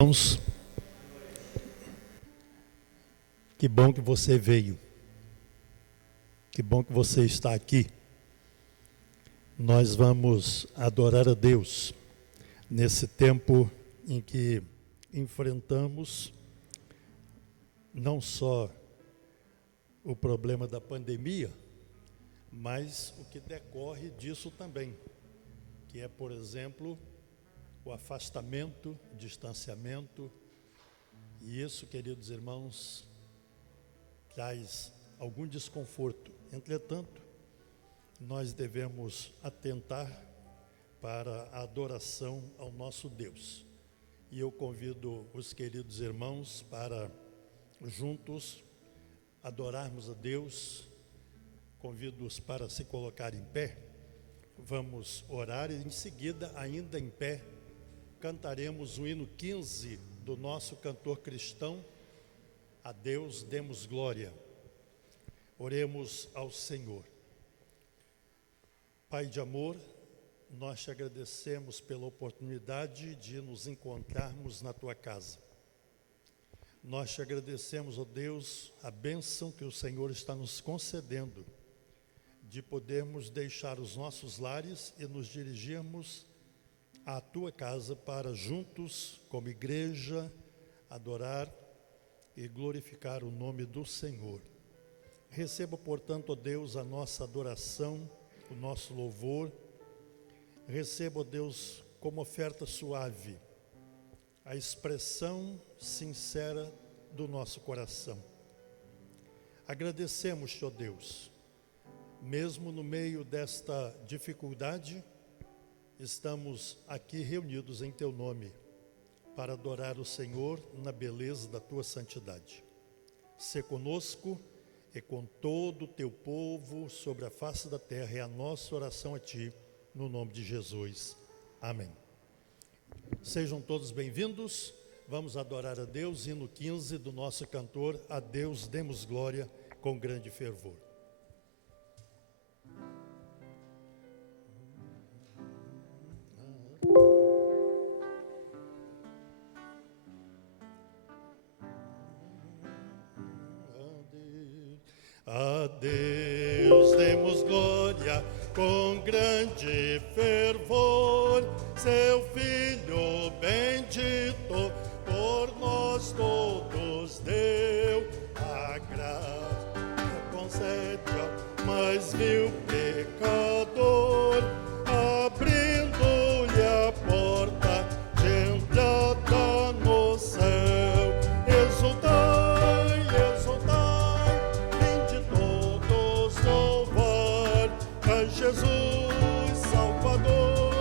Irmãos, que bom que você veio, que bom que você está aqui. Nós vamos adorar a Deus nesse tempo em que enfrentamos não só o problema da pandemia, mas o que decorre disso também, que é, por exemplo, o afastamento, o distanciamento, e isso, queridos irmãos, traz algum desconforto. Entretanto, nós devemos atentar para a adoração ao nosso Deus. E eu convido os queridos irmãos para juntos adorarmos a Deus. Convido-os para se colocar em pé. Vamos orar e em seguida, ainda em pé, cantaremos o hino 15 do nosso cantor cristão, A Deus demos glória. Oremos ao Senhor. Pai de amor, nós te agradecemos pela oportunidade de nos encontrarmos na tua casa. Nós te agradecemos, ó Deus, a bênção que o Senhor está nos concedendo, de podermos deixar os nossos lares e nos dirigirmos à tua casa para juntos, como igreja, adorar e glorificar o nome do Senhor. Receba, portanto, ó Deus, a nossa adoração, o nosso louvor. Receba, ó Deus, como oferta suave, a expressão sincera do nosso coração. Agradecemos-te, ó Deus, mesmo no meio desta dificuldade, estamos aqui reunidos em teu nome para adorar o Senhor na beleza da tua santidade. Sê conosco e com todo o teu povo sobre a face da terra, é a nossa oração a ti, no nome de Jesus. Amém. Sejam todos bem-vindos. Vamos adorar a Deus, hino 15 do nosso cantor, A Deus demos glória, com grande fervor. A Deus demos glória com grande fervor, seu Filho bendito por nós todos deu a graça, concede ao mais vil pecador, abrindo-lhe a porta de entrada no céu. Exultai, exultai, a Jesus Salvador,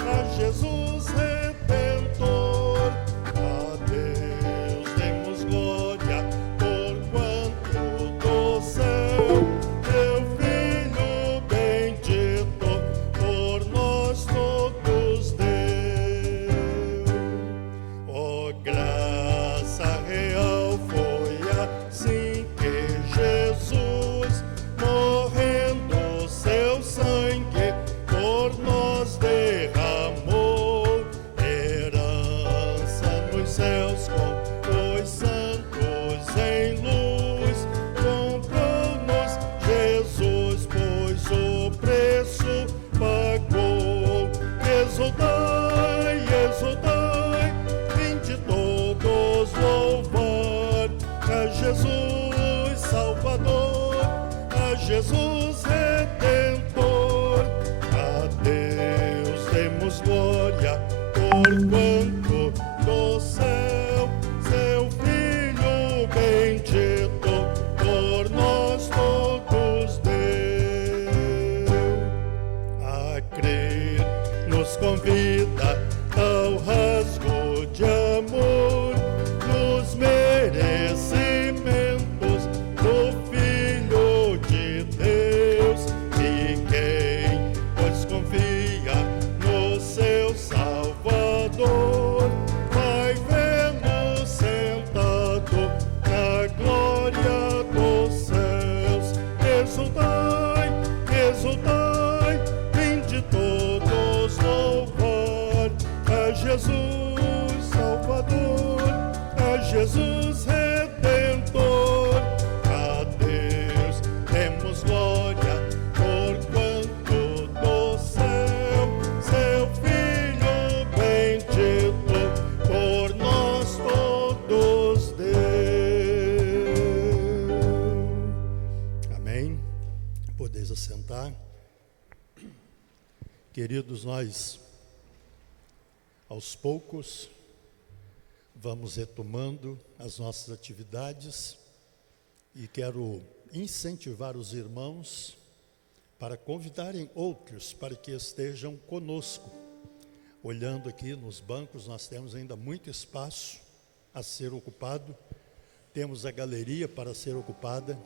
a Jesus Redentor. A Deus demos glória, porquanto do céu teu Filho bendito por nós todos deu. Ó graça real foi assim que Jesus, morrendo seu sangue por nós derramou, herança nos céus com os santos em luz, comprou-nos Jesus, pois o preço pagou. Exultai, exultai, vinde todos louvar a Jesus Salvador, a Jesus Redentor. A Deus demos glória, porquanto do céu seu Filho bendito por nós todos deu. A crer nos convida ao rasgo de amor, nos merecimentos do Filho de Deus. E quem, pois, confia no seu Salvador, vai vendo sentado na glória dos céus. Exultai, exultai, vinde todos louvar a Jesus Salvador. Jesus Redentor. A Deus demos glória, porquanto do céu seu Filho bendito por nós todos deu. Amém. Podeis assentar. Queridos, nós aos poucos vamos retomando as nossas atividades e quero incentivar os irmãos para convidarem outros para que estejam conosco. Olhando aqui nos bancos, nós temos ainda muito espaço a ser ocupado, temos a galeria para ser ocupada,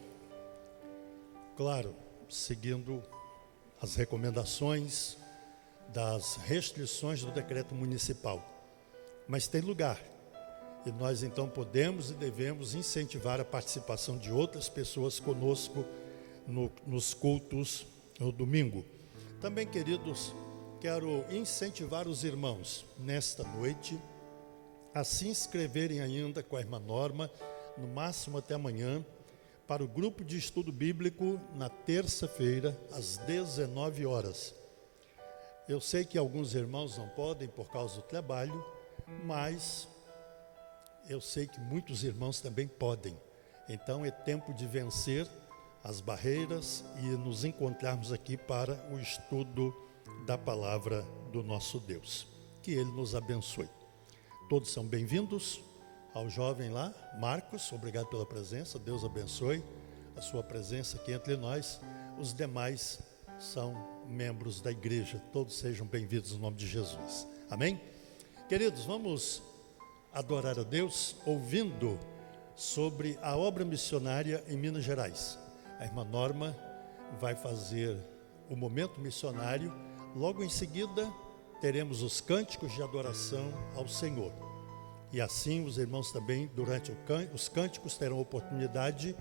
claro, seguindo as recomendações das restrições do decreto municipal, mas tem lugar. E nós então podemos e devemos incentivar a participação de outras pessoas conosco nos cultos no domingo. Também, queridos, quero incentivar os irmãos nesta noite a se inscreverem ainda com a irmã Norma, no máximo até amanhã, para o grupo de estudo bíblico na terça-feira, às 19 horas. Eu sei que alguns irmãos não podem por causa do trabalho, mas eu sei que muitos irmãos também podem. Então é tempo de vencer as barreiras e nos encontrarmos aqui para o estudo da palavra do nosso Deus. Que Ele nos abençoe. Todos são bem-vindos. Ao jovem lá, Marcos, obrigado pela presença. Deus abençoe a sua presença aqui entre nós. Os demais são membros da igreja. Todos sejam bem-vindos no nome de Jesus. Amém? Queridos, vamos adorar a Deus ouvindo sobre a obra missionária em Minas Gerais. A irmã Norma vai fazer o momento missionário. Logo em seguida teremos os cânticos de adoração ao Senhor. E assim os irmãos também, durante os cânticos, terão oportunidade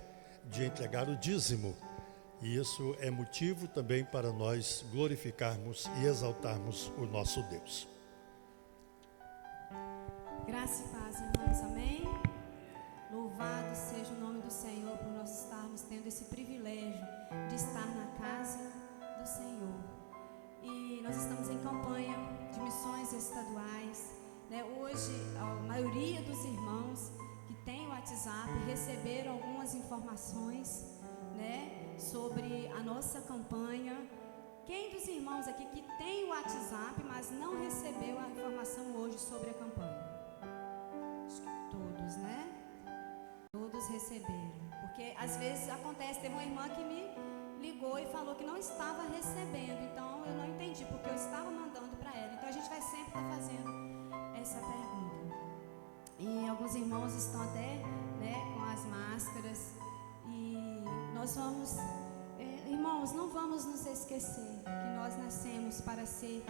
de entregar o dízimo. E isso é motivo também para nós glorificarmos e exaltarmos o nosso Deus. Graça e paz, irmãos, amém? Louvado seja o nome do Senhor por nós estarmos tendo esse privilégio de estar na casa do Senhor. E nós estamos em campanha de missões estaduais, né? Hoje, a maioria dos irmãos que tem o WhatsApp receberam algumas informações, né, sobre a nossa campanha. Quem dos irmãos aqui que tem o WhatsApp, mas não recebeu a informação hoje sobre a campanha? Todos, né? Todos receberam. Porque às vezes acontece, teve uma irmã que me ligou e falou que não estava recebendo. Então eu não entendi, porque eu estava mandando para ela. Então a gente vai sempre estar fazendo essa pergunta. E alguns irmãos estão até, né, com as máscaras. E nós vamos, irmãos, não vamos nos esquecer que nós nascemos para ser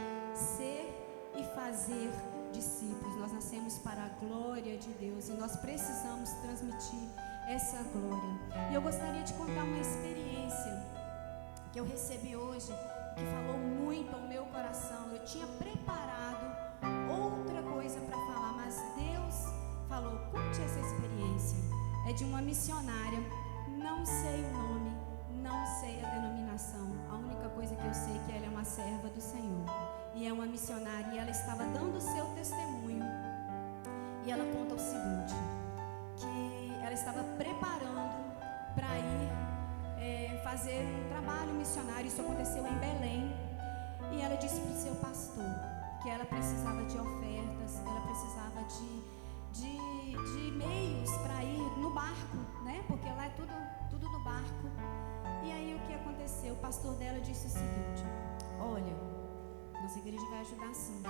e fazer discípulos. Nós nascemos para a glória de Deus e nós precisamos transmitir essa glória. E eu gostaria de contar uma experiência que eu recebi hoje, que falou muito ao meu coração. Eu tinha preparado outra coisa para falar, mas Deus falou: conte essa experiência. É de uma missionária, não sei o nome, não sei a denominação. A única coisa que eu sei é que ela é uma serva do Senhor. E é uma missionária, e ela estava dando o seu testemunho. E ela conta o seguinte, que ela estava preparando para ir fazer um trabalho missionário. Isso aconteceu em Belém. E ela disse para o seu pastor que ela precisava de ofertas, ela precisava de meios para ir no barco, né? Porque lá é tudo no barco. E aí o que aconteceu? O pastor dela disse o seguinte: olha, nossa igreja vai ajudar sim,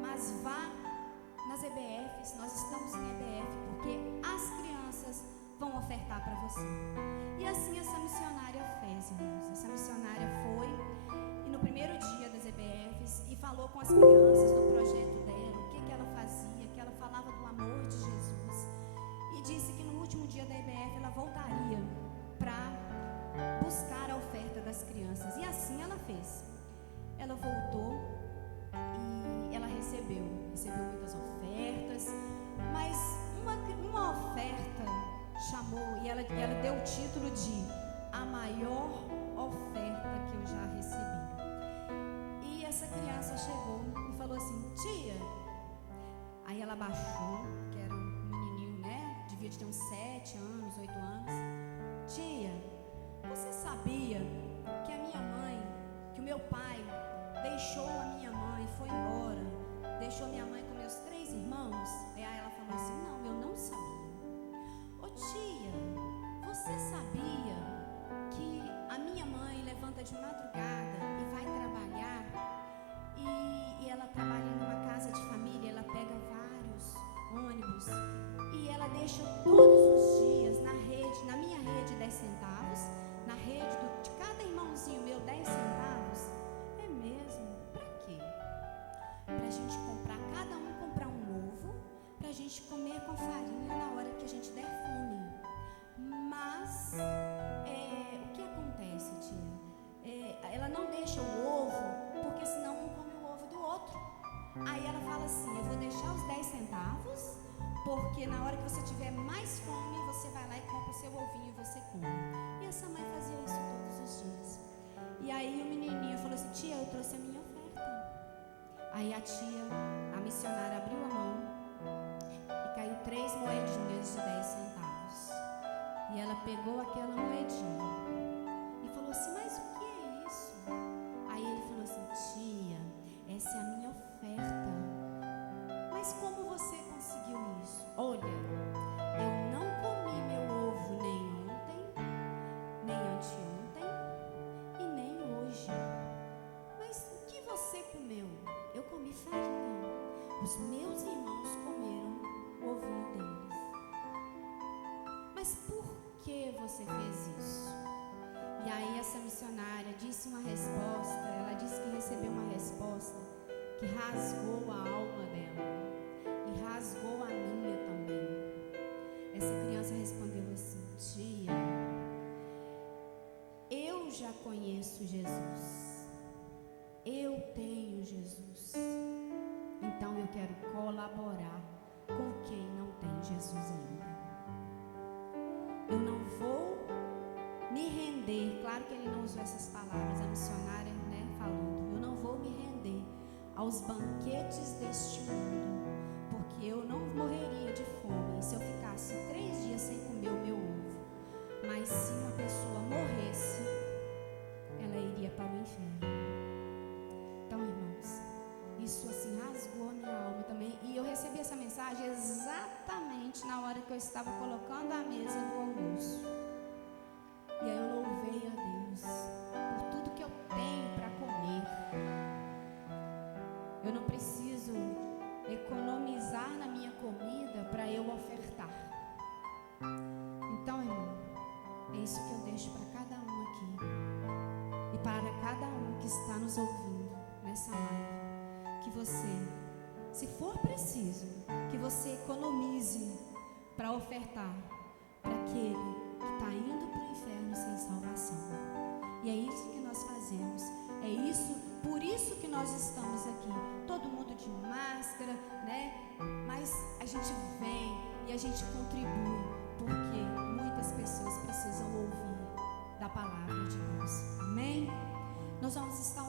mas vá nas EBFs, nós estamos em EBF, porque as crianças vão ofertar para você. E assim essa missionária fez, irmãos. Essa missionária foi, e no primeiro dia das EBFs, e falou com as crianças do projeto dela, o que ela fazia, que ela falava do amor de Jesus, e disse que no último dia da EBF ela voltaria para buscar a oferta das crianças. E assim ela fez. Ela voltou e ela recebeu muitas ofertas, mas uma deixa todos os dias na rede, na minha rede 10 centavos, na rede de cada irmãozinho meu 10 centavos. É mesmo? Pra quê? Pra gente comprar, cada um comprar um ovo, pra gente comer com farinha na hora que a gente der fome. Mas o que acontece, tia? Ela não deixa o ovo, porque senão um come o ovo do outro. Aí ela fala assim: eu vou deixar os 10 centavos, porque na hora que você tiver mais fome, você vai lá e compra o seu ovinho e você come. E essa mãe fazia isso todos os dias. E aí o menininho falou assim: tia, eu trouxe a minha oferta. Aí a tia, a missionária, abriu a mão e caiu 3 moedinhas de 10 centavos. E ela pegou aquela moedinha e falou assim: mas o que é isso? Aí ele falou assim: tia, essa é a minha oferta. Mas como você conseguiu isso? Olha, eu não comi meu ovo nem ontem, nem anteontem e nem hoje. Mas o que você comeu? Eu comi farinha. Os meus irmãos comeram o ovinho deles. Mas por que você fez isso? E aí essa missionária disse uma resposta. Ela disse que recebeu uma resposta que rasgou a alma dela e rasgou a minha também. Essa criança respondeu assim: tia, eu já conheço Jesus, eu tenho Jesus, então eu quero colaborar com quem não tem Jesus ainda. Eu não vou me render. Claro que ele não usou essas palavras, a missionária, falando: eu não vou me render aos banquetes deste mundo, porque eu não morreria de fome se eu ficasse 3 dias sem comer o meu ovo. Mas se uma pessoa morresse, ela iria para o inferno. Então, irmãos, isso assim rasgou a minha alma também. E eu recebi essa mensagem exatamente na hora que eu estava colocando a mesa do almoço. E aí eu louvei a Deus por tudo que eu tenho para comer. Eu não preciso economizar na minha comida para eu ofertar. Então, irmão, é isso que eu deixo para cada um aqui e para cada um que está nos ouvindo nessa live, que você, se for preciso, que você economize para ofertar para aquele que está indo para o inferno sem salvação. E é isso que nós fazemos. É isso, por isso que nós estamos aqui. Todo mundo de máscara, mas a gente vem e a gente contribui, porque muitas pessoas precisam ouvir da palavra de Deus. Amém? Nós vamos estar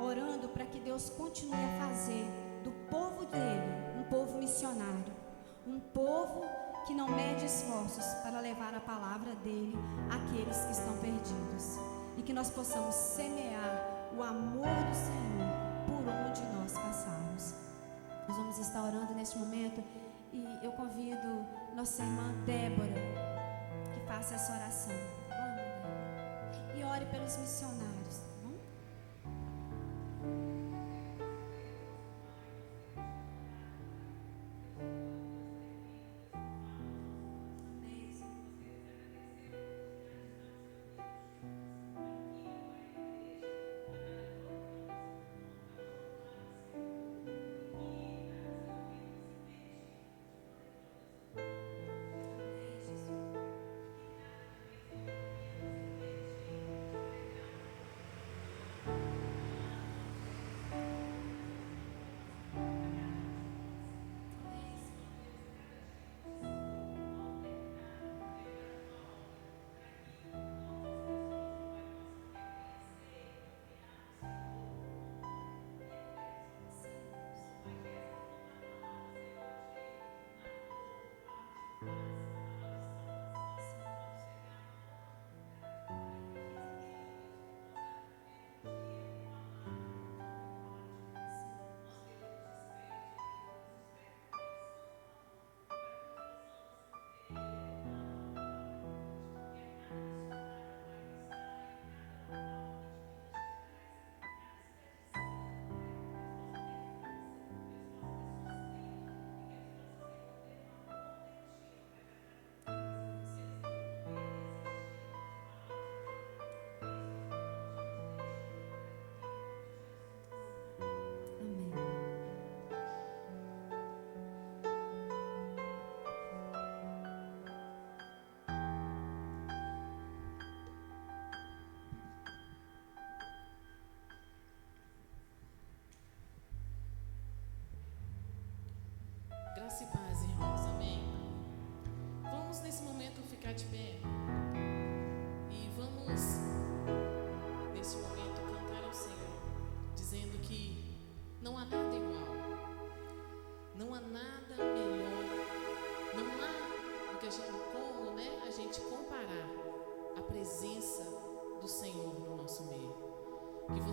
orando para que Deus continue a fazer do povo dele um povo missionário, um povo que não mede esforços para levar a palavra dele àqueles que estão perdidos, e que nós possamos semear o amor do Senhor por onde nós passarmos. Nós vamos estar orando neste momento e eu convido nossa irmã Débora que faça essa oração. E ore pelos missionários, tá bom?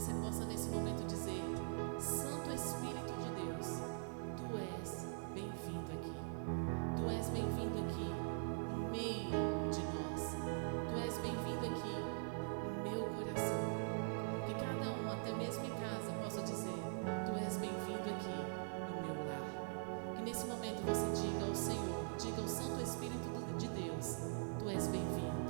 você possa nesse momento dizer: Santo Espírito de Deus, Tu és bem-vindo aqui. Tu és bem-vindo aqui no meio de nós. Tu és bem-vindo aqui no meu coração. Que cada um, até mesmo em casa, possa dizer: Tu és bem-vindo aqui no meu lar. Que nesse momento você diga ao Senhor, diga ao Santo Espírito de Deus: Tu és bem-vindo.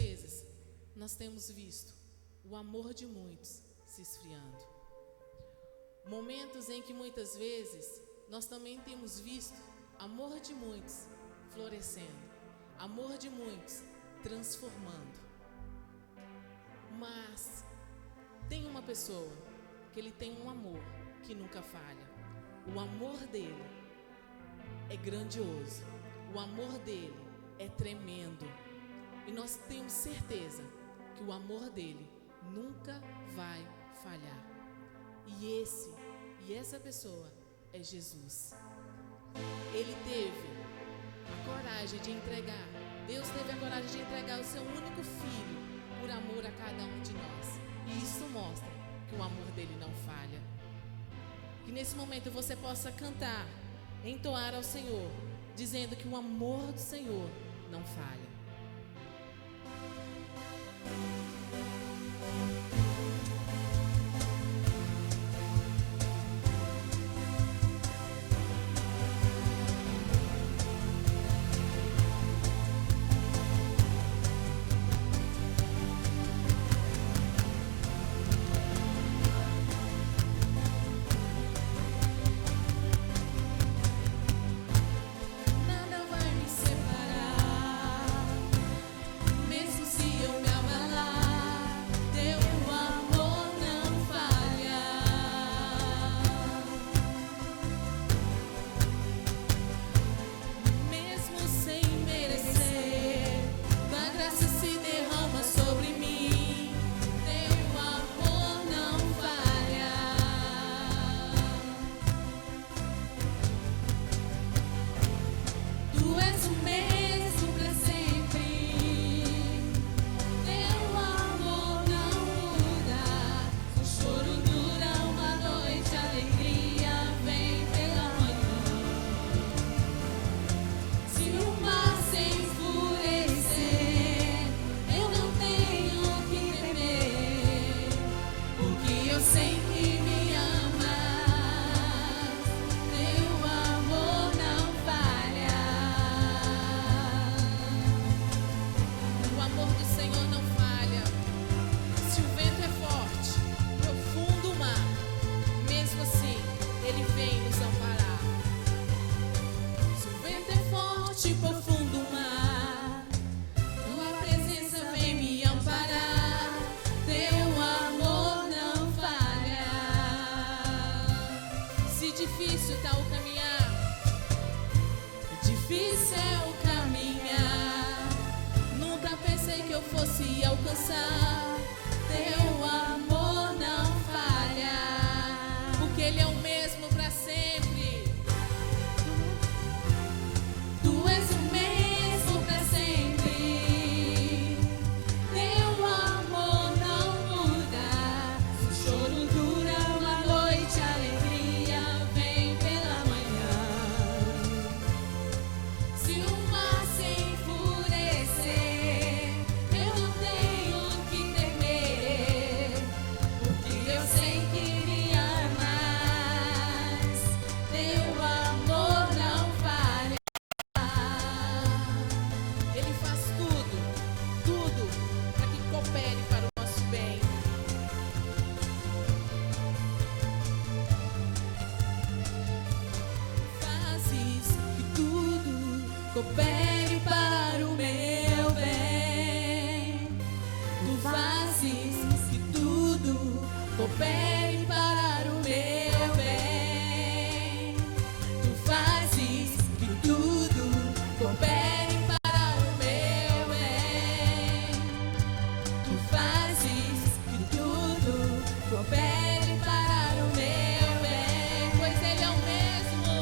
vezes nós temos visto o amor de muitos se esfriando. Momentos em que muitas vezes nós também temos visto amor de muitos florescendo, amor de muitos transformando. Mas tem uma pessoa que ele tem um amor que nunca falha. O amor dele é grandioso, o amor dele é tremendo, e nós temos certeza que o amor dele nunca vai falhar. E essa pessoa é Jesus. Ele teve a coragem de entregar, Deus teve a coragem de entregar o seu único filho por amor a cada um de nós. E isso mostra que o amor dele não falha. Que nesse momento você possa cantar, entoar ao Senhor, dizendo que o amor do Senhor não falha. Nada vai me separar, mesmo se eu me abalar, teu amor não falha. Mesmo sem merecer, tua graça se derrama sobre mim, teu amor não falha. Tu és o mesmo pra sempre, teu amor não muda. O choro dura uma noite, a alegria vem pela manhã. Se o mar se enfurecer, eu não tenho que temer, porque eu sei que me amas, teu amor não falha. O amor do Senhor não falha. Se o vento é forte, profundo o mar, mesmo assim, Ele vem nos amparar. Se o vento é forte, profundo o mar, tua presença vem me amparar, teu amor não falha. Se difícil tá o caminhar, difícil é o caminhar, nunca pensei que eu fosse alcançar, teu amor não falha, porque Ele é o mesmo pra sempre. Tu és o mesmo pra sempre, teu amor não muda. O choro dura uma noite, a alegria vem pela manhã. Se o mar se enfurecer, eu não tenho que temer, porque eu sei que me amas, teu amor não falha. Ele faz tudo para que coopere para o nosso bem. Fazes que tudo coopere para o meu bem. Tu fazes que tudo coopere para o meu bem. Tu fazes que tudo coopere para o meu bem. Tu fazes que tudo coopere para o meu bem, pois Ele é o mesmo.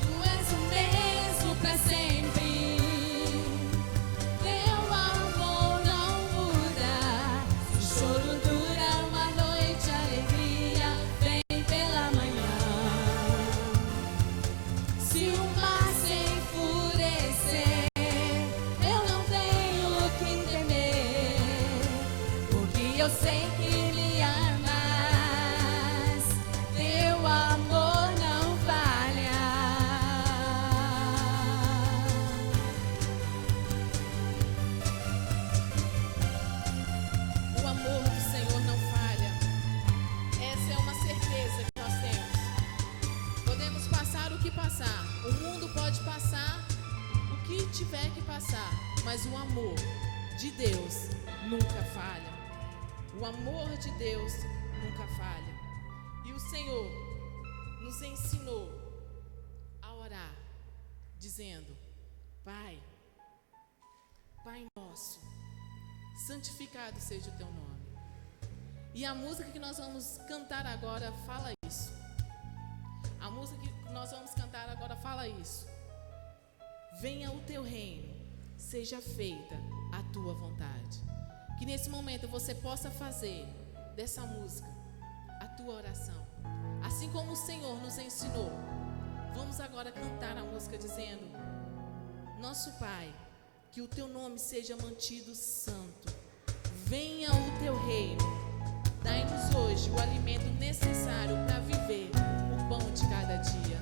Tu és o mesmo pra sempre, teu amor não muda. O choro dura uma noite, a alegria vem pela manhã. Se o mar se enfurecer, eu não tenho que temer, porque eu sei que me amas, teu amor não falha. mas o amor de Deus nunca falha. O amor de Deus nunca falha. E o Senhor nos ensinou a orar, dizendo: Pai, Pai nosso, santificado seja o teu nome. E a música que nós vamos cantar agora fala isso. A música que nós vamos cantar agora fala isso. Venha o teu reino, seja feita a tua vontade. Que nesse momento você possa fazer dessa música a tua oração. Assim como o Senhor nos ensinou, vamos agora cantar a música dizendo: Nosso Pai, que o teu nome seja mantido santo. Venha o teu reino. Dai-nos hoje o alimento necessário para viver o pão de cada dia.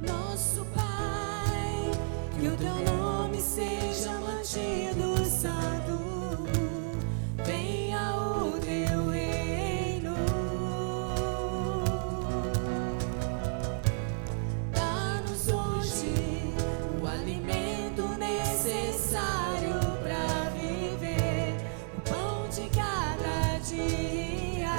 Nosso Pai, que o teu nome seja mantido santo. Venha o teu reino. Dá-nos hoje o alimento necessário para viver o pão de cada dia.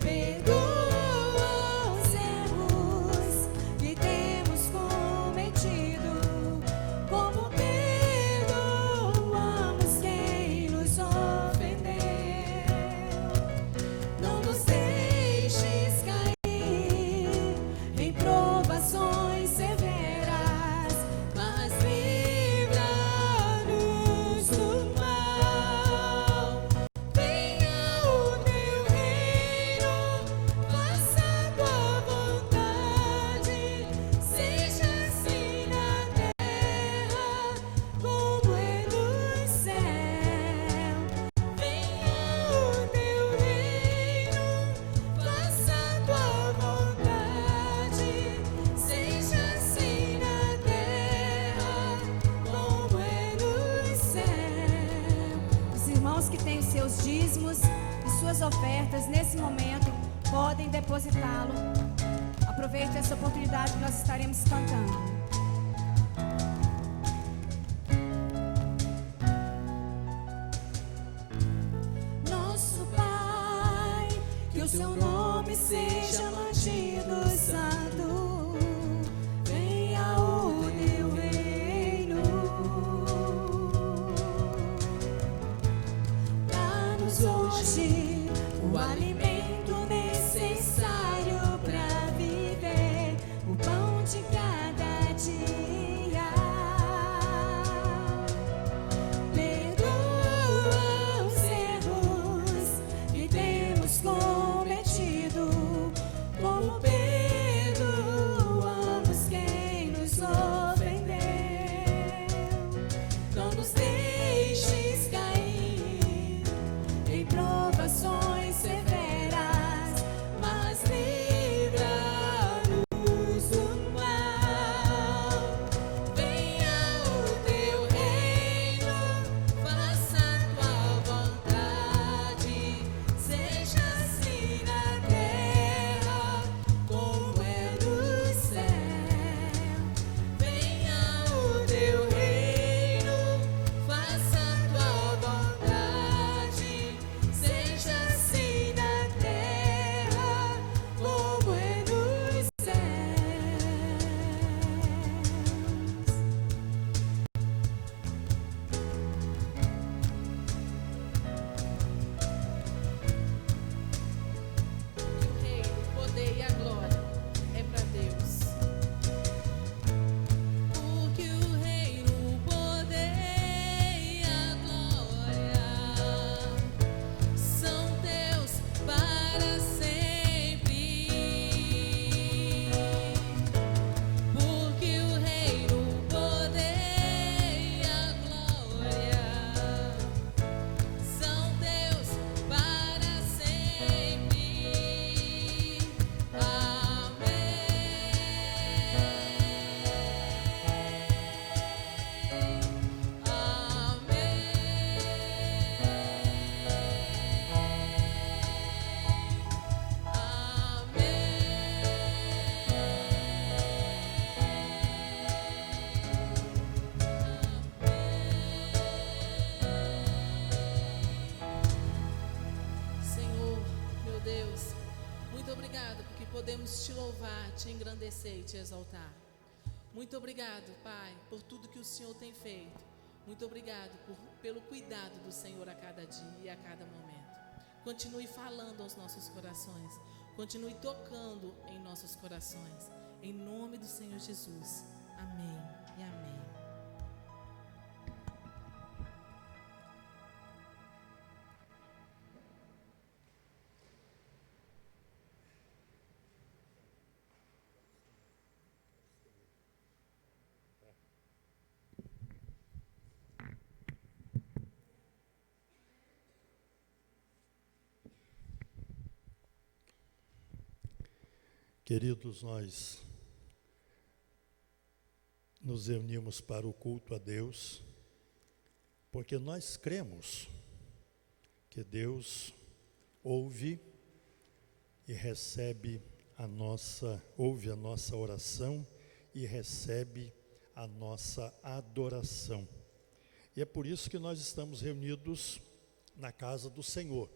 Perdoa os erros que temos cometido, como perdoamos quem nos ofendeu. Não nos deixes cair em provações severas, mas livra-nos do mal. Venha o teu reino, faça a tua vontade, seja assim na terra como é no céu. Venha o teu reino, faça a tua vontade, seja assim na terra como é no céu. Os irmãos que têm os seus dízimos e suas ofertas nesse momento podem depositá-lo. Aproveite essa oportunidade que nós estaremos cantando. Nosso Pai, que o seu nome seja mantido santo. Venha o teu reino. Dá-nos hoje o alimento necessário para viver o pão de cada dia. Perdoa os erros que temos cometido, como perdoamos quem nos ofendeu. Não nos deixes cair em provações severas, mas livra-nos do mal. Venha o teu reino, faça a tua vontade, seja assim na terra como é no céu. Venha o teu reino, faça queremos te louvar, te engrandecer e te exaltar. Muito obrigado, Pai, por tudo que o Senhor tem feito. Muito obrigado pelo cuidado do Senhor a cada dia e a cada momento. Continue falando aos nossos corações. Continue tocando em nossos corações. Em nome do Senhor Jesus. Amém e amém. Queridos, nós nos reunimos para o culto a Deus, porque nós cremos que Deus ouve e ouve a nossa oração e recebe a nossa adoração. E é por isso que nós estamos reunidos na casa do Senhor.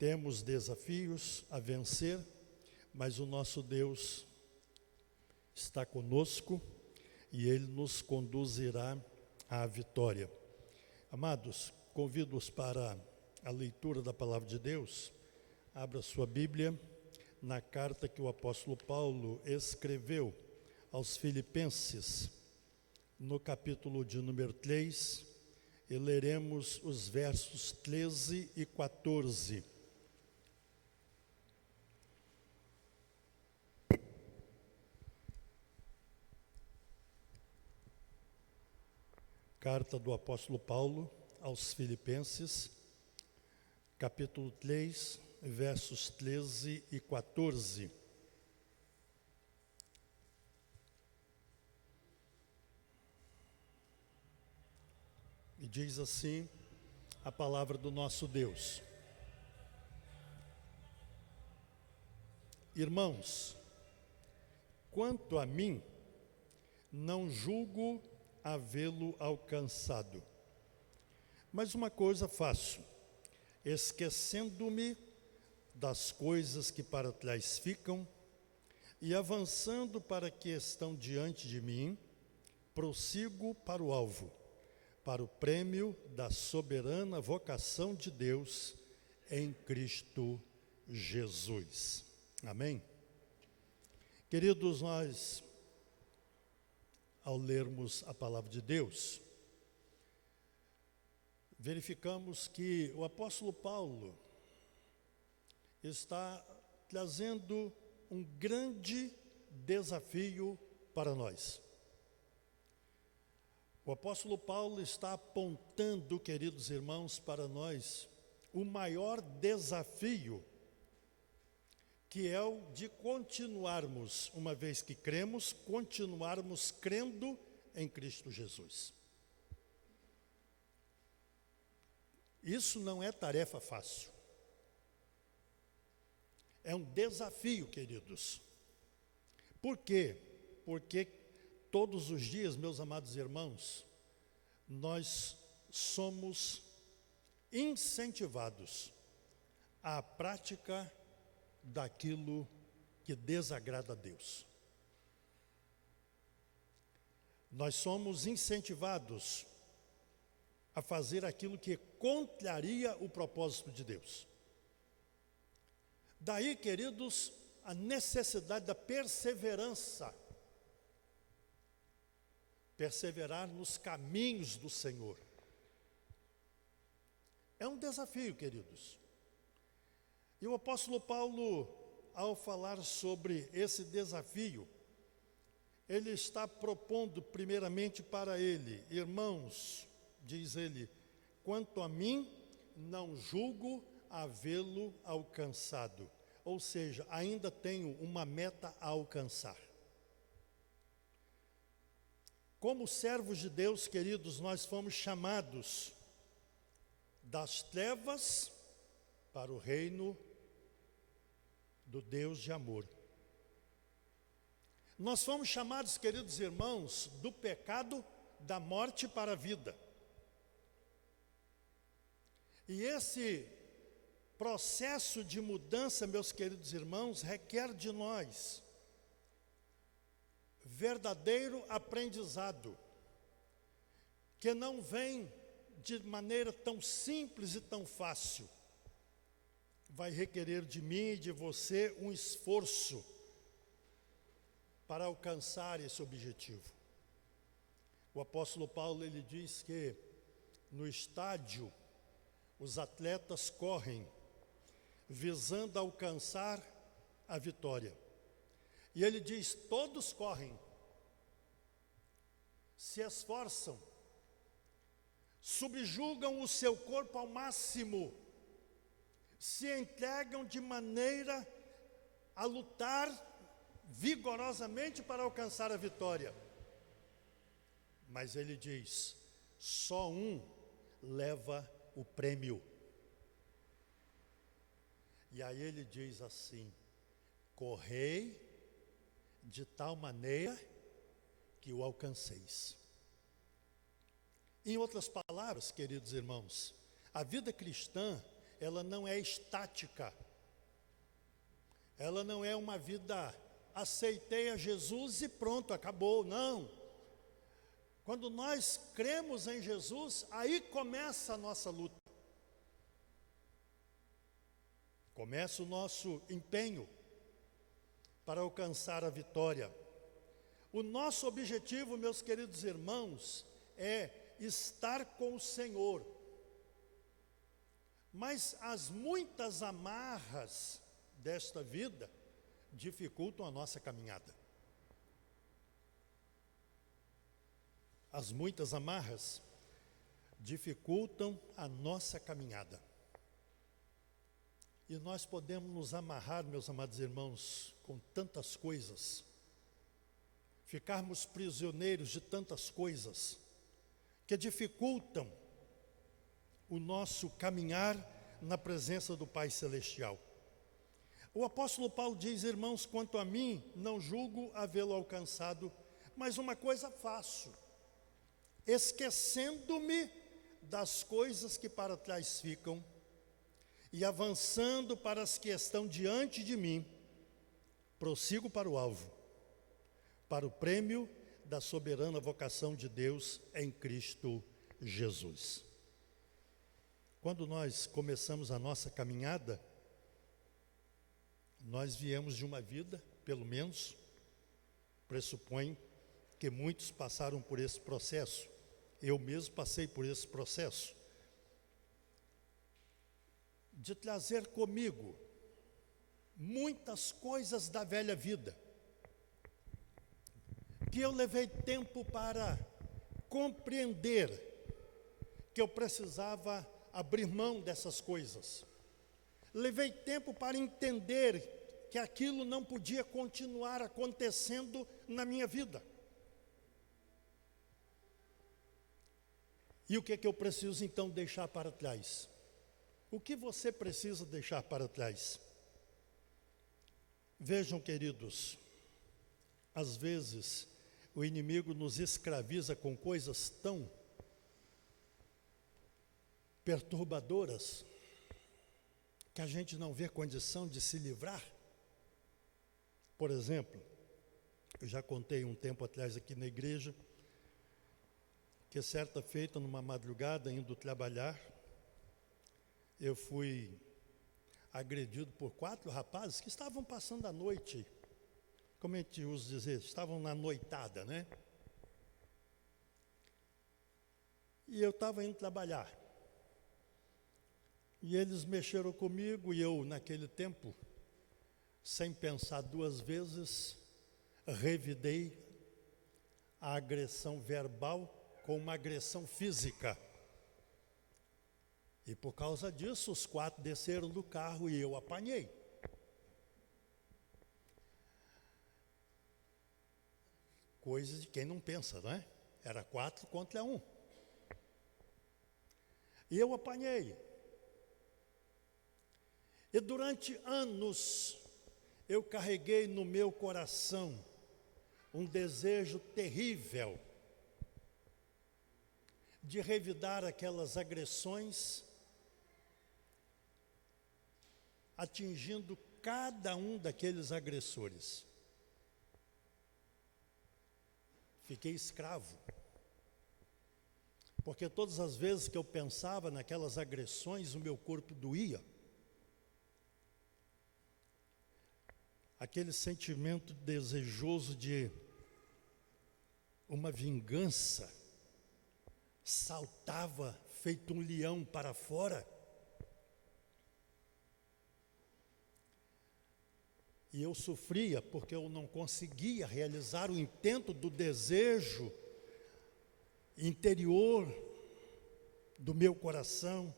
Temos desafios a vencer, mas o nosso Deus está conosco e Ele nos conduzirá à vitória. Amados, convido-os para a leitura da Palavra de Deus. Abra sua Bíblia na carta que o apóstolo Paulo escreveu aos Filipenses, no capítulo de número 3, e leremos os versos 13 e 14. Carta do apóstolo Paulo aos Filipenses, capítulo 3, versos 13 e 14. E diz assim a palavra do nosso Deus: Irmãos, quanto a mim, não julgo havê-lo alcançado. Mas uma coisa faço, esquecendo-me das coisas que para trás ficam e avançando para que estão diante de mim, prossigo para o alvo, para o prêmio da soberana vocação de Deus em Cristo Jesus. Amém? Queridos, nós, ao lermos a palavra de Deus, verificamos que o apóstolo Paulo está trazendo um grande desafio para nós. O apóstolo Paulo está apontando, queridos irmãos, para nós o maior desafio, que é o de continuarmos, uma vez que cremos, continuarmos crendo em Cristo Jesus. Isso não é tarefa fácil. É um desafio, queridos. Por quê? Porque todos os dias, meus amados irmãos, nós somos incentivados à prática daquilo que desagrada a Deus. Nós somos incentivados a fazer aquilo que contraria o propósito de Deus. Daí, queridos, a necessidade da perseverança. Perseverar nos caminhos do Senhor. É um desafio, queridos. E o apóstolo Paulo, ao falar sobre esse desafio, ele está propondo primeiramente para ele: irmãos, diz ele, quanto a mim, não julgo havê-lo alcançado. Ou seja, ainda tenho uma meta a alcançar. Como servos de Deus, queridos, nós fomos chamados das trevas para o reino do Deus de amor. Nós fomos chamados, queridos irmãos, do pecado, da morte para a vida. E esse processo de mudança, meus queridos irmãos, requer de nós verdadeiro aprendizado, que não vem de maneira tão simples e tão fácil. Vai requerer de mim e de você um esforço para alcançar esse objetivo. O apóstolo Paulo, ele diz que no estádio os atletas correm visando alcançar a vitória. E ele diz: todos correm, se esforçam, subjugam o seu corpo ao máximo, se entregam de maneira a lutar vigorosamente para alcançar a vitória. Mas ele diz: só um leva o prêmio. E aí ele diz assim: correi de tal maneira que o alcanceis. Em outras palavras, queridos irmãos, a vida cristã, ela não é estática. Ela não é uma vida, aceitei a Jesus e pronto, acabou. Não. Quando nós cremos em Jesus, aí começa a nossa luta. Começa o nosso empenho para alcançar a vitória. O nosso objetivo, meus queridos irmãos, é estar com o Senhor. Mas as muitas amarras desta vida dificultam a nossa caminhada. As muitas amarras dificultam a nossa caminhada. E nós podemos nos amarrar, meus amados irmãos, com tantas coisas, ficarmos prisioneiros de tantas coisas, que dificultam o nosso caminhar na presença do Pai Celestial. O apóstolo Paulo diz: irmãos, quanto a mim, não julgo havê-lo alcançado, mas uma coisa faço, esquecendo-me das coisas que para trás ficam, e avançando para as que estão diante de mim, prossigo para o alvo, para o prêmio da soberana vocação de Deus em Cristo Jesus. Quando nós começamos a nossa caminhada, nós viemos de uma vida, pelo menos, pressupõe que muitos passaram por esse processo. Eu mesmo passei por esse processo de trazer comigo muitas coisas da velha vida, que eu levei tempo para compreender que eu precisava abrir mão dessas coisas. Levei tempo para entender que aquilo não podia continuar acontecendo na minha vida. E o que é que eu preciso então deixar para trás? O que você precisa deixar para trás? Vejam, queridos, às vezes o inimigo nos escraviza com coisas tão perturbadoras que a gente não vê condição de se livrar. Por exemplo, eu já contei um tempo atrás aqui na igreja que certa feita, numa madrugada, indo trabalhar, eu fui agredido por 4 rapazes que estavam passando a noite, como a gente usa dizer, estavam na noitada, né? E eu estava indo trabalhar. E eles mexeram comigo e eu, naquele tempo, sem pensar 2 vezes, revidei a agressão verbal com uma agressão física. E por causa disso, os 4 desceram do carro e eu apanhei. Coisa de quem não pensa, não é? Era 4 contra 1. E eu apanhei. E durante anos, eu carreguei no meu coração um desejo terrível de revidar aquelas agressões atingindo cada um daqueles agressores. Fiquei escravo. Porque todas as vezes que eu pensava naquelas agressões, o meu corpo doía. Aquele sentimento desejoso de uma vingança saltava feito um leão para fora. E eu sofria porque eu não conseguia realizar o intento do desejo interior do meu coração.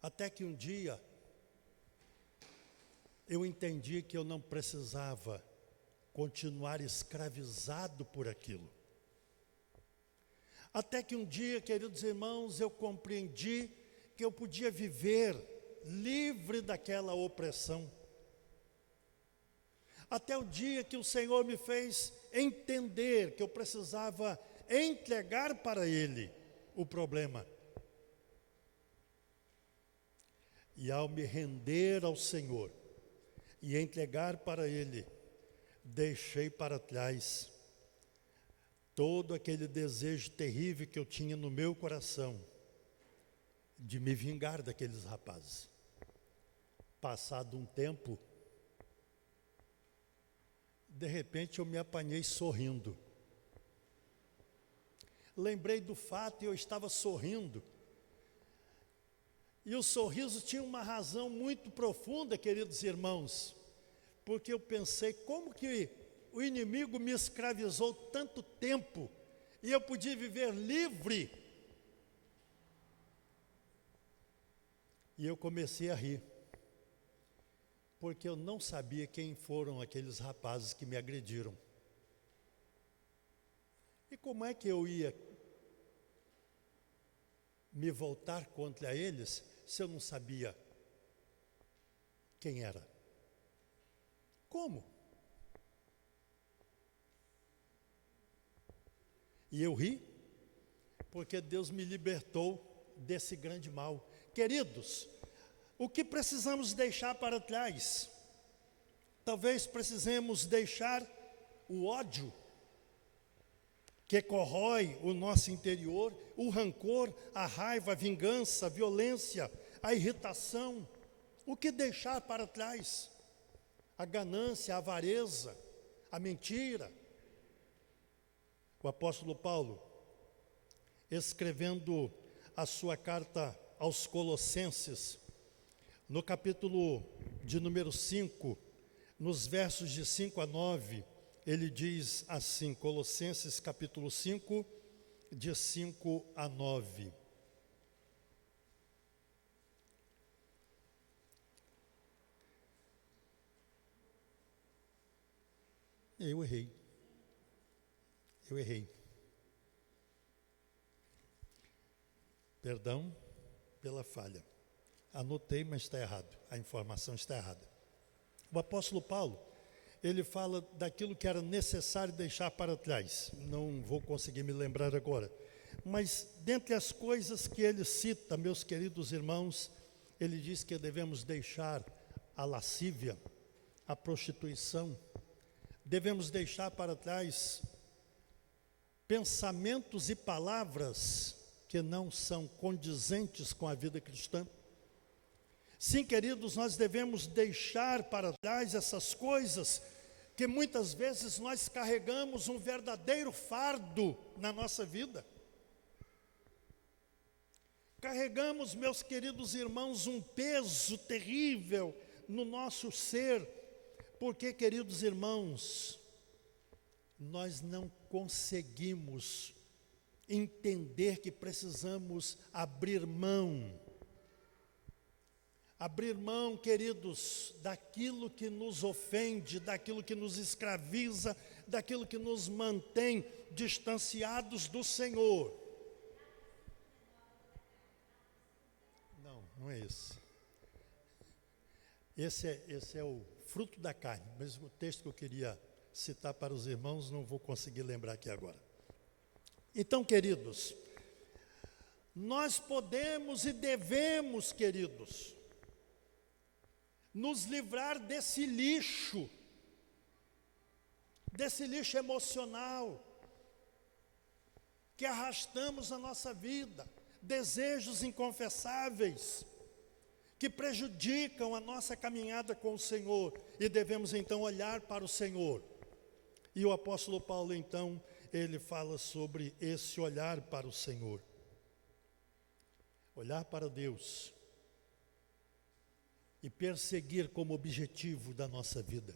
Até que um dia eu entendi que eu não precisava continuar escravizado por aquilo. Até que um dia, queridos irmãos, eu compreendi que eu podia viver livre daquela opressão. Até o dia que o Senhor me fez entender que eu precisava entregar para Ele o problema. E ao me render ao Senhor e entregar para Ele, deixei para trás todo aquele desejo terrível que eu tinha no meu coração de me vingar daqueles rapazes. Passado um tempo, de repente eu me apanhei sorrindo. Lembrei do fato e eu estava sorrindo. E o sorriso tinha uma razão muito profunda, queridos irmãos, porque eu pensei, como que o inimigo me escravizou tanto tempo e eu podia viver livre? E eu comecei a rir, porque eu não sabia quem foram aqueles rapazes que me agrediram. E como é que eu ia me voltar contra eles se eu não sabia quem era? Como? E eu ri, porque Deus me libertou desse grande mal. Queridos, o que precisamos deixar para trás? Talvez precisemos deixar o ódio que corrói o nosso interior, o rancor, a raiva, a vingança, a violência, a irritação. O que deixar para trás? A ganância, a avareza, a mentira. O apóstolo Paulo, escrevendo a sua carta aos Colossenses, no capítulo de número 5, nos versos de 5 a 9, ele diz assim, Colossenses capítulo 5, de 5 a 9. Eu errei. Perdão pela falha. Anotei, mas está errado. A informação está errada. O apóstolo Paulo, ele fala daquilo que era necessário deixar para trás. Não vou conseguir me lembrar agora. Mas, dentre as coisas que ele cita, meus queridos irmãos, ele diz que devemos deixar a lascívia, a prostituição. Devemos deixar para trás pensamentos e palavras que não são condizentes com a vida cristã. Sim, queridos, nós devemos deixar para trás essas coisas que muitas vezes nós carregamos um verdadeiro fardo na nossa vida. Carregamos, meus queridos irmãos, um peso terrível no nosso ser, porque, queridos irmãos, nós não conseguimos entender que precisamos abrir mão. Abrir mão, queridos, daquilo que nos ofende, daquilo que nos escraviza, daquilo que nos mantém distanciados do Senhor. Não é esse. Esse é o fruto da carne, mas o texto que eu queria citar para os irmãos, não vou conseguir lembrar aqui agora. Então, queridos, Nós podemos e devemos, queridos, nos livrar desse lixo emocional que arrastamos na nossa vida, desejos inconfessáveis que prejudicam a nossa caminhada com o Senhor, e devemos então olhar para o Senhor. E o apóstolo Paulo então, ele fala sobre esse olhar para o Senhor. Olhar para Deus e perseguir como objetivo da nossa vida.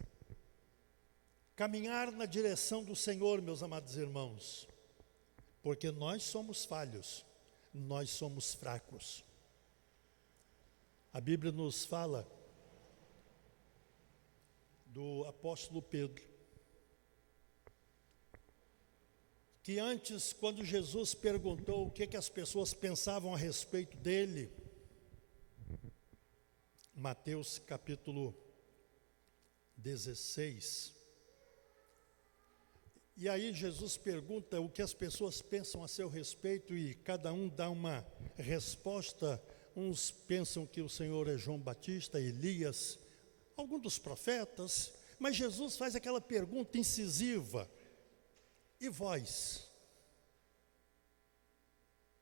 Caminhar na direção do Senhor, meus amados irmãos, porque nós somos falhos, nós somos fracos. A Bíblia nos fala do apóstolo Pedro, que antes, quando Jesus perguntou o que as pessoas pensavam a respeito dele, Mateus capítulo 16, e aí Jesus pergunta o que as pessoas pensam a seu respeito, e cada um dá uma resposta. Uns pensam que o Senhor é João Batista, Elias, algum dos profetas, mas Jesus faz aquela pergunta incisiva: e vós?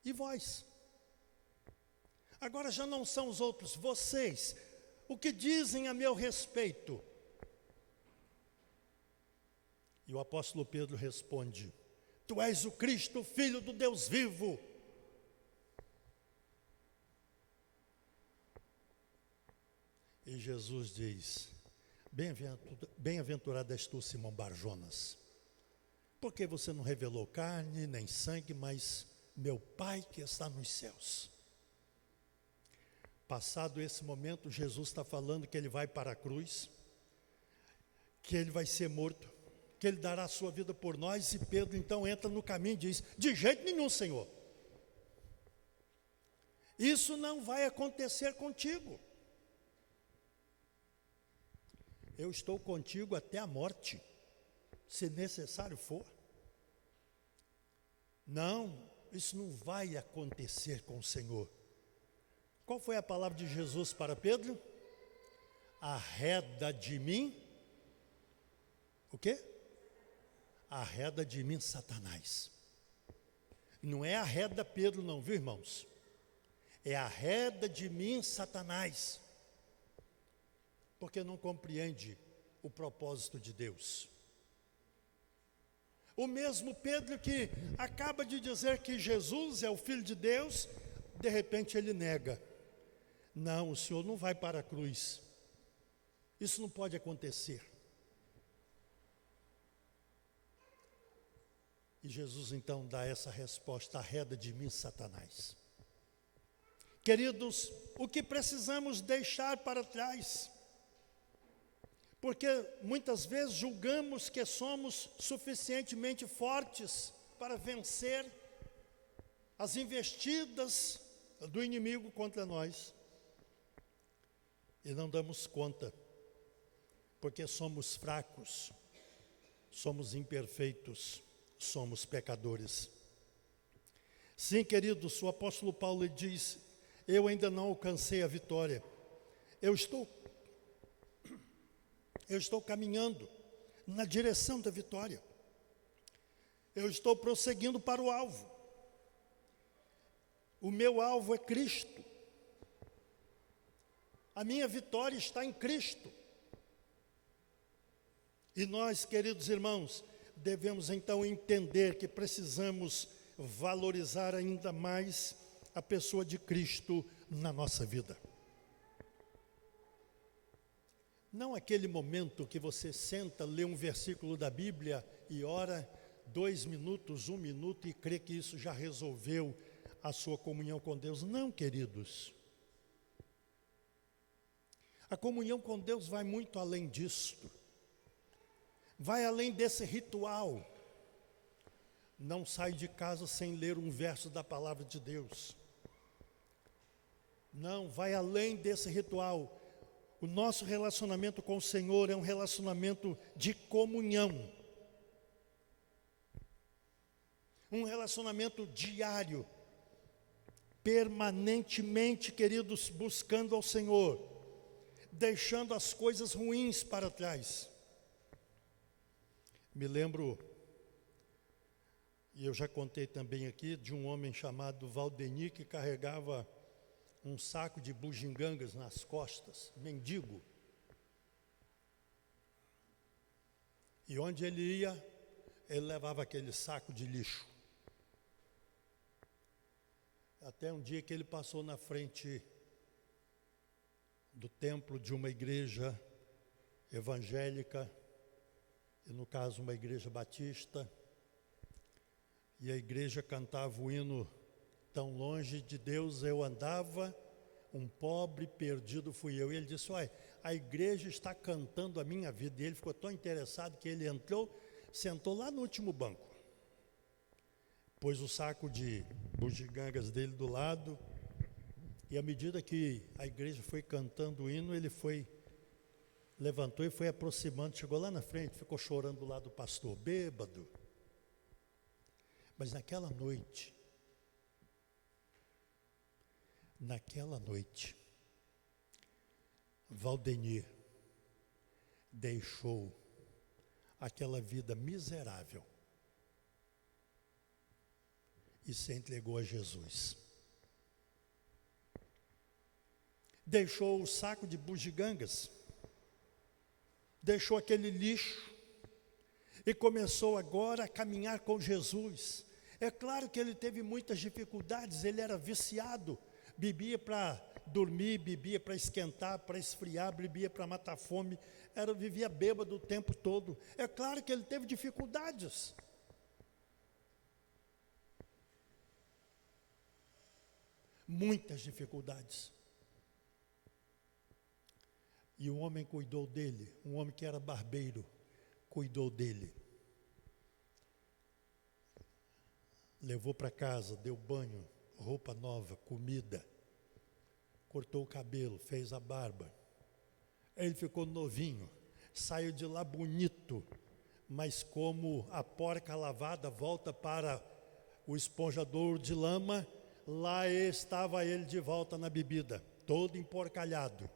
E vós? Agora já não são os outros, vocês, o que dizem a meu respeito? E o apóstolo Pedro responde: Tu és o Cristo, Filho do Deus vivo. E Jesus diz: Bem-aventurado és tu, Simão Barjonas, porque você não revelou carne nem sangue, mas meu Pai que está nos céus. Passado esse momento, Jesus está falando que ele vai para a cruz, que ele vai ser morto, que ele dará a sua vida por nós. E Pedro então entra no caminho e diz: de jeito nenhum, Senhor, isso não vai acontecer contigo. Eu estou contigo até a morte, se necessário for. Não, isso não vai acontecer com o Senhor. Qual foi a palavra de Jesus para Pedro? Arreda de mim, o quê? Arreda de mim, Satanás. Não é arreda Pedro não, viu, irmãos? É arreda de mim, Satanás. Porque não compreende o propósito de Deus. O mesmo Pedro que acaba de dizer que Jesus é o Filho de Deus, de repente ele nega. Não, o Senhor não vai para a cruz. Isso não pode acontecer. E Jesus então dá essa resposta: arreda de mim, Satanás. Queridos, o que precisamos deixar para trás? Porque muitas vezes julgamos que somos suficientemente fortes para vencer as investidas do inimigo contra nós. E não damos conta, porque somos fracos, somos imperfeitos, somos pecadores. Sim, queridos, o apóstolo Paulo diz: eu ainda não alcancei a vitória. Eu estou caminhando na direção da vitória. Eu estou prosseguindo para o alvo. O meu alvo é Cristo. A minha vitória está em Cristo. E nós, queridos irmãos, devemos então entender que precisamos valorizar ainda mais a pessoa de Cristo na nossa vida. Não aquele momento que você senta, lê um versículo da Bíblia e ora 2 minutos, 1 minuto e crê que isso já resolveu a sua comunhão com Deus. Não, queridos. A comunhão com Deus vai muito além disto. Vai além desse ritual. Não sai de casa sem ler um verso da palavra de Deus. Não, vai além desse ritual. O nosso relacionamento com o Senhor é um relacionamento de comunhão. Um relacionamento diário. permanentemente, queridos, buscando ao Senhor, deixando as coisas ruins para trás. Me lembro, e eu já contei também aqui, de um homem chamado Valdeni, que carregava um saco de bugigangas nas costas, mendigo. E onde ele ia, ele levava aquele saco de lixo. Até um dia que ele passou na frente do templo de uma igreja evangélica, e no caso uma igreja batista, e a igreja cantava o hino "Tão longe de Deus eu andava, um pobre perdido fui eu". E ele disse: olha, a igreja está cantando a minha vida. E ele ficou tão interessado que ele entrou, sentou lá no último banco, pôs o saco de bugigangas dele do lado, e à medida que a igreja foi cantando o hino, ele levantou e foi aproximando, chegou lá na frente, ficou chorando do lado do pastor, bêbado. Mas naquela noite, Valdeni deixou aquela vida miserável e se entregou a Jesus. Deixou o saco de bugigangas, deixou aquele lixo e começou agora a caminhar com Jesus. É claro que ele teve muitas dificuldades, ele era viciado, bebia para dormir, bebia para esquentar, para esfriar, bebia para matar fome, vivia bêbado o tempo todo. É claro que ele teve dificuldades. Muitas dificuldades. E o homem cuidou dele, um homem que era barbeiro, cuidou dele. Levou para casa, deu banho, roupa nova, comida, cortou o cabelo, fez a barba. Ele ficou novinho, saiu de lá bonito, mas como a porca lavada volta para o esponjador de lama, lá estava ele de volta na bebida, todo emporcalhado.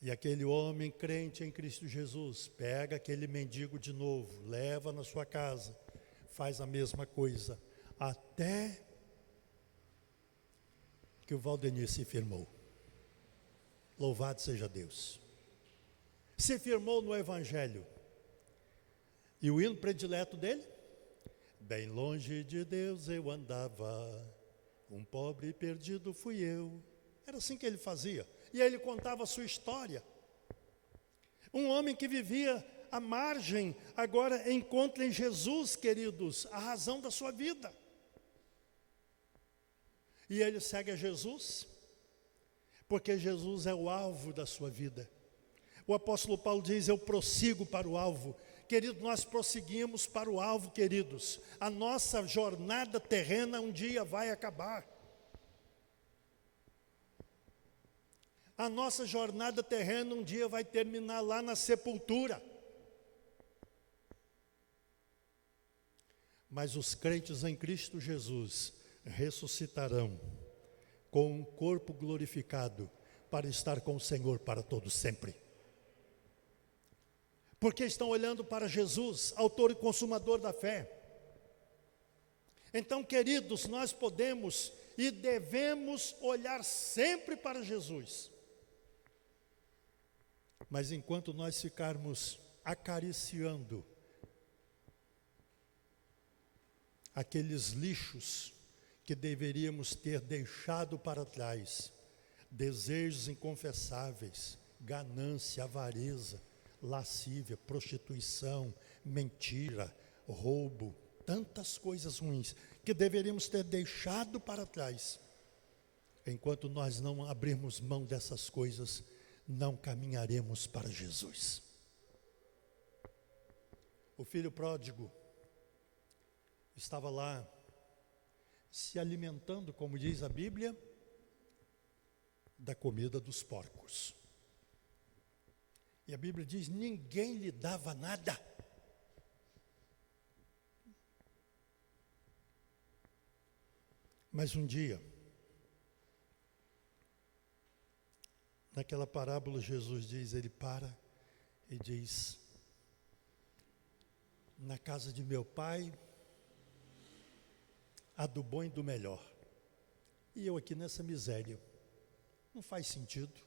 E aquele homem crente em Cristo Jesus pega aquele mendigo de novo, leva na sua casa, faz a mesma coisa, até que o Valdeni se firmou. Louvado seja Deus. Se firmou no Evangelho. E o hino predileto dele? Bem longe de Deus eu andava, um pobre perdido fui eu. Era assim que ele fazia. E aí ele contava a sua história. Um homem que vivia à margem, agora encontra em Jesus, queridos, a razão da sua vida. E ele segue a Jesus, porque Jesus é o alvo da sua vida. O apóstolo Paulo diz: eu prossigo para o alvo. Queridos, nós prosseguimos para o alvo, queridos. A nossa jornada terrena um dia vai acabar. A nossa jornada terrena um dia vai terminar lá na sepultura. Mas os crentes em Cristo Jesus ressuscitarão com um corpo glorificado para estar com o Senhor para todo sempre. Porque estão olhando para Jesus, autor e consumador da fé. Então, queridos, nós podemos e devemos olhar sempre para Jesus. Mas enquanto nós ficarmos acariciando aqueles lixos que deveríamos ter deixado para trás, desejos inconfessáveis, ganância, avareza, lascívia, prostituição, mentira, roubo, tantas coisas ruins que deveríamos ter deixado para trás. Enquanto nós não abrirmos mão dessas coisas, não caminharemos para Jesus. O filho pródigo estava lá se alimentando, como diz a Bíblia, da comida dos porcos. E a Bíblia diz: ninguém lhe dava nada. Mas um dia, naquela parábola, Jesus diz, ele para e diz, na casa de meu pai, há do bom e do melhor. E eu aqui nessa miséria. Não faz sentido.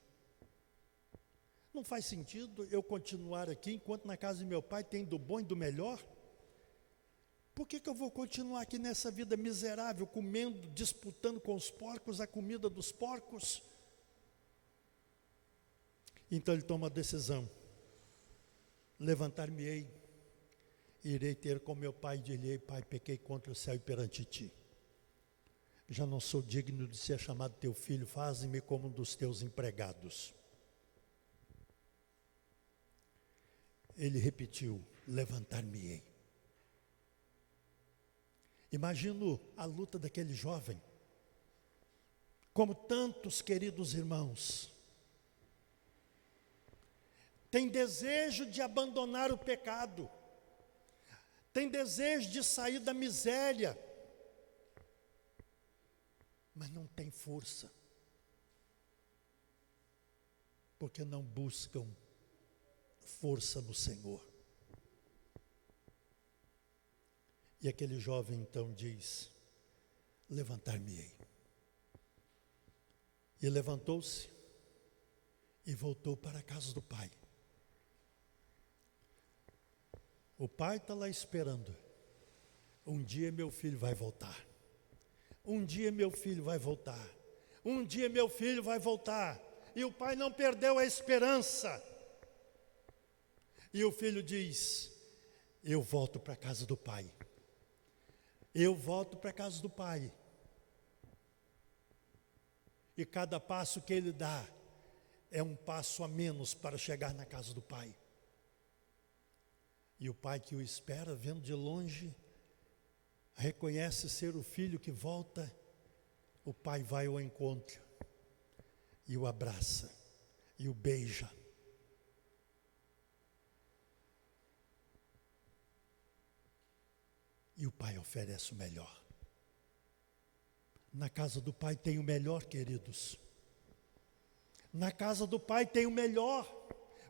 Não faz sentido eu continuar aqui enquanto na casa de meu pai tem do bom e do melhor. Por que eu vou continuar aqui nessa vida miserável, comendo, disputando com os porcos a comida dos porcos? Então ele toma a decisão. Levantar-me-ei, irei ter com meu pai e direi, pai, pequei contra o céu e perante ti. Já não sou digno de ser chamado teu filho, faze-me como um dos teus empregados. Ele repetiu, levantar-me-ei. Imagino a luta daquele jovem, como tantos queridos irmãos, tem desejo de abandonar o pecado, tem desejo de sair da miséria, mas não tem força, porque não buscam força no Senhor. E aquele jovem então diz, levantar-me-ei. E levantou-se e voltou para a casa do pai. O pai está lá esperando. Um dia meu filho vai voltar. Um dia meu filho vai voltar. Um dia meu filho vai voltar. E o pai não perdeu a esperança. E o filho diz, eu volto para a casa do pai. Eu volto para a casa do pai. E cada passo que ele dá é um passo a menos para chegar na casa do pai. E o pai que o espera, vendo de longe, reconhece ser o filho que volta. O pai vai ao encontro e o abraça e o beija. E o pai oferece o melhor. Na casa do pai tem o melhor, queridos. Na casa do pai tem o melhor.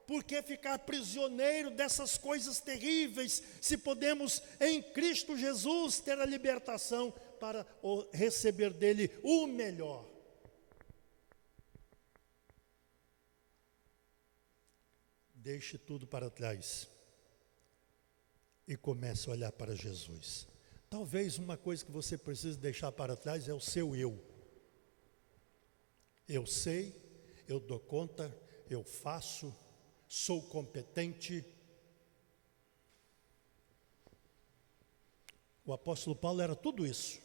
Por que ficar prisioneiro dessas coisas terríveis, se podemos em Cristo Jesus ter a libertação para receber dele o melhor? Deixe tudo para trás e comece a olhar para Jesus. Talvez uma coisa que você precisa deixar para trás é o seu eu. Eu sei, eu dou conta, eu faço, sou competente. O apóstolo Paulo era tudo isso.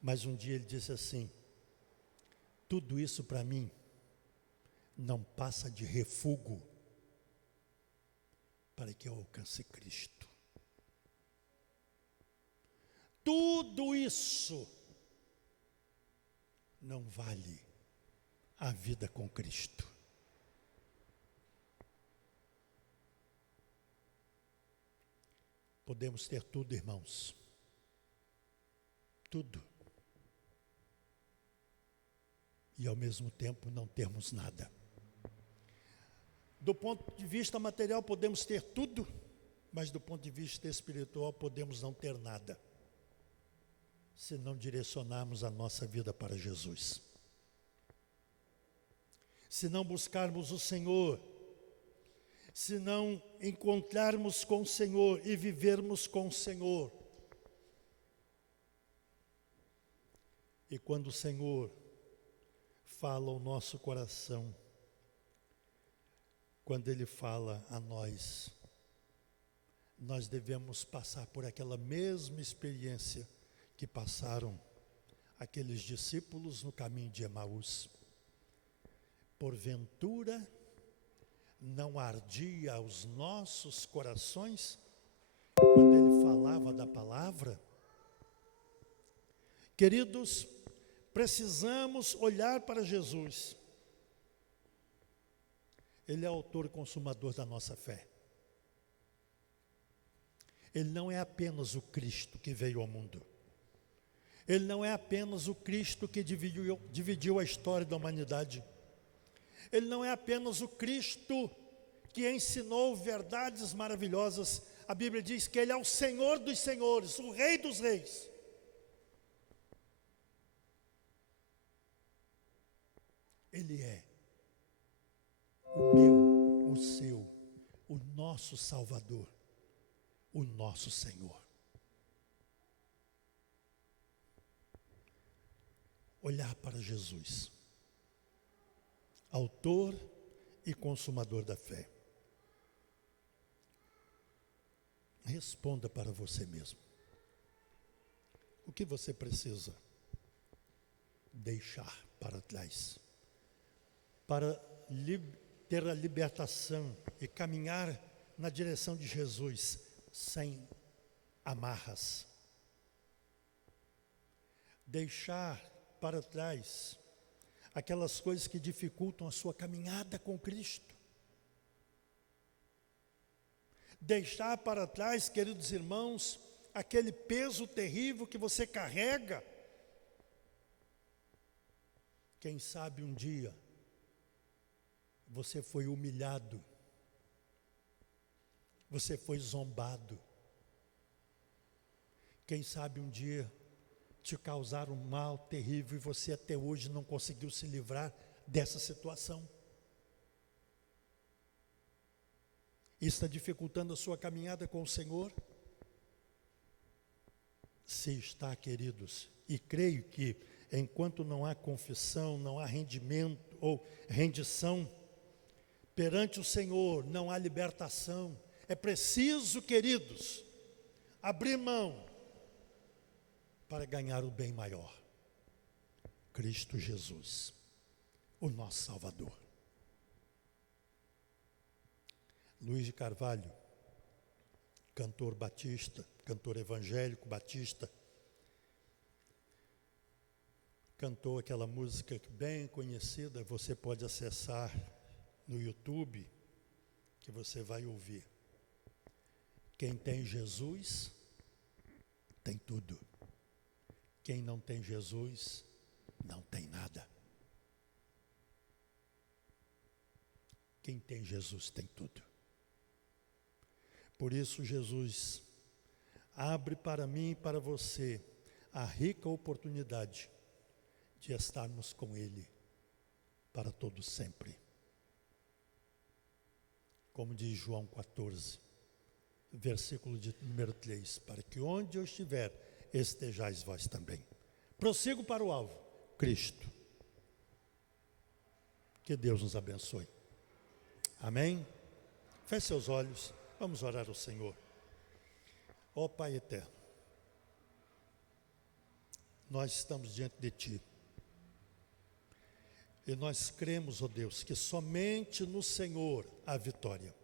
Mas um dia ele disse assim, tudo isso para mim não passa de refúgio para que eu alcance Cristo. Tudo isso não vale a vida com Cristo. Podemos ter tudo, irmãos. Tudo. E ao mesmo tempo não termos nada. Do ponto de vista material podemos ter tudo, mas do ponto de vista espiritual podemos não ter nada, se não direcionarmos a nossa vida para Jesus. Se não buscarmos o Senhor, se não encontrarmos com o Senhor e vivermos com o Senhor. E quando o Senhor fala ao nosso coração, quando Ele fala a nós, nós devemos passar por aquela mesma experiência que passaram aqueles discípulos no caminho de Emaús. Porventura, não ardia aos nossos corações quando Ele falava da palavra? Queridos, precisamos olhar para Jesus. Ele é autor e consumador da nossa fé. Ele não é apenas o Cristo que veio ao mundo. Ele não é apenas o Cristo que dividiu a história da humanidade. Ele não é apenas o Cristo que ensinou verdades maravilhosas. A Bíblia diz que Ele é o Senhor dos senhores, o Rei dos reis. Ele é o meu, o seu, o nosso Salvador, o nosso Senhor. Olhar para Jesus, autor e consumador da fé. Responda para você mesmo. O que você precisa deixar para trás para ter a libertação e caminhar na direção de Jesus sem amarras? Deixar para trás aquelas coisas que dificultam a sua caminhada com Cristo. Deixar para trás, queridos irmãos, aquele peso terrível que você carrega. Quem sabe um dia você foi humilhado, você foi zombado. Quem sabe um dia te causaram um mal terrível e você até hoje não conseguiu se livrar dessa situação. Isso está dificultando a sua caminhada com o Senhor? Se está, queridos, e creio que enquanto não há confissão, não há rendimento ou rendição perante o Senhor, não há libertação. É preciso, queridos, abrir mão para ganhar o bem maior, Cristo Jesus, o nosso Salvador. Luiz de Carvalho, cantor batista, cantor evangélico batista, cantou aquela música bem conhecida, você pode acessar no YouTube, que você vai ouvir. Quem tem Jesus, tem tudo. Quem não tem Jesus, não tem nada. Quem tem Jesus, tem tudo. Por isso, Jesus abre para mim e para você a rica oportunidade de estarmos com Ele para todo sempre. Como diz João 14, versículo de número 3, para que onde eu estiver, estejais vós também. Prossigo para o alvo, Cristo. Que Deus nos abençoe. Amém? Feche seus olhos, vamos orar ao Senhor. Ó Pai eterno, nós estamos diante de Ti. E nós cremos, ó Deus, que somente no Senhor há vitória.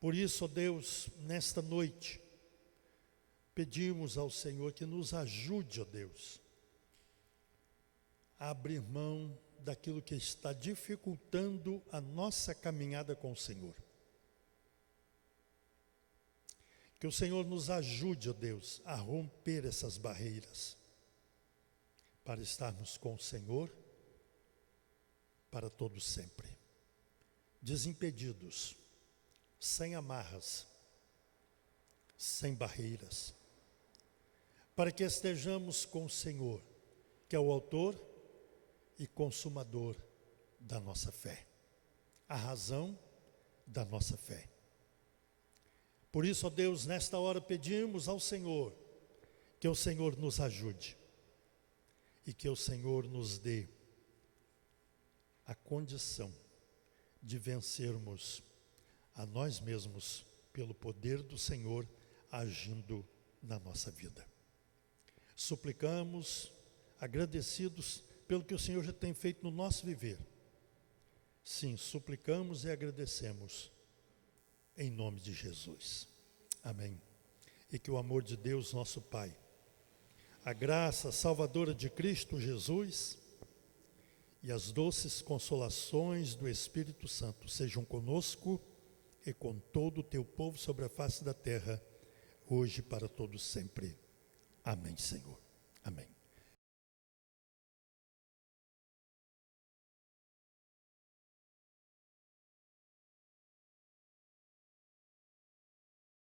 Por isso, ó Deus, nesta noite, pedimos ao Senhor que nos ajude, ó Deus, a abrir mão daquilo que está dificultando a nossa caminhada com o Senhor. Que o Senhor nos ajude, ó Deus, a romper essas barreiras, para estarmos com o Senhor para todo sempre, desimpedidos, sem amarras, sem barreiras, para que estejamos com o Senhor, que é o autor e consumador da nossa fé, a razão da nossa fé. Por isso, ó Deus, nesta hora pedimos ao Senhor que o Senhor nos ajude e que o Senhor nos dê a condição de vencermos a nós mesmos pelo poder do Senhor agindo na nossa vida. Suplicamos, agradecidos pelo que o Senhor já tem feito no nosso viver. Sim, suplicamos e agradecemos em nome de Jesus. Amém. E que o amor de Deus, nosso Pai, a graça salvadora de Cristo Jesus e as doces consolações do Espírito Santo sejam conosco e com todo o teu povo sobre a face da terra, hoje e para todos sempre. Amém, Senhor. Amém.